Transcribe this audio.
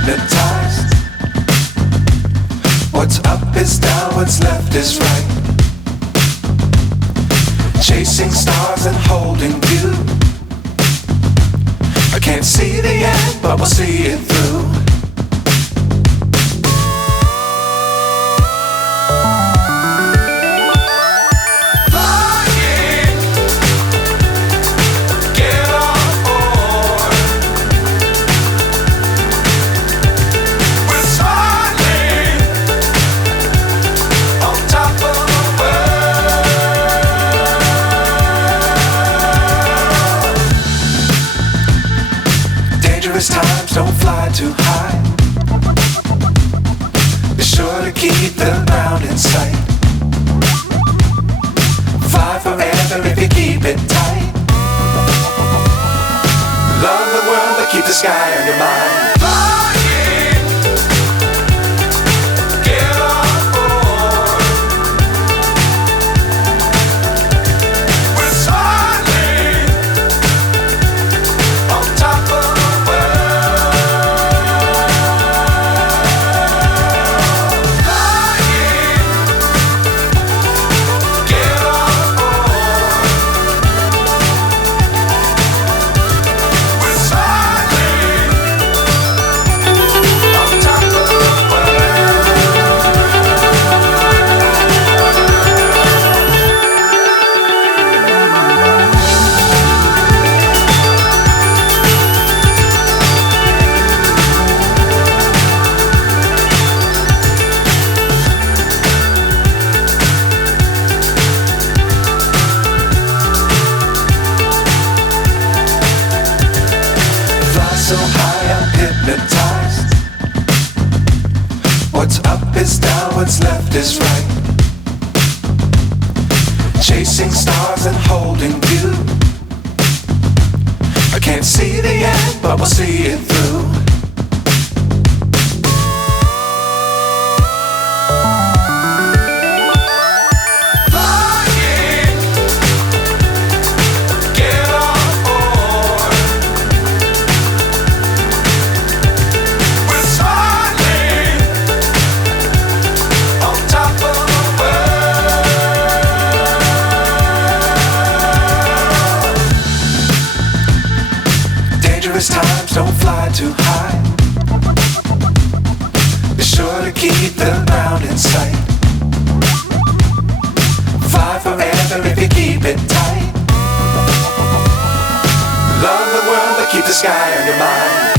hypnotized. What's up is down, what's left is right. Chasing stars and holding you. I can't see the end, but we'll see it through. Times don't fly too high. Be sure to keep the ground in sight. Fly forever if you keep it tight. Love the world but keep the sky on your mind. So high I'm hypnotized. What's up is down, what's left is right. Chasing stars and holding you. I can't see the end, but we'll see it through. Times don't fly too high. Be sure to keep the ground in sight. Fly forever if you keep it tight. Love the world but keep the sky on your mind.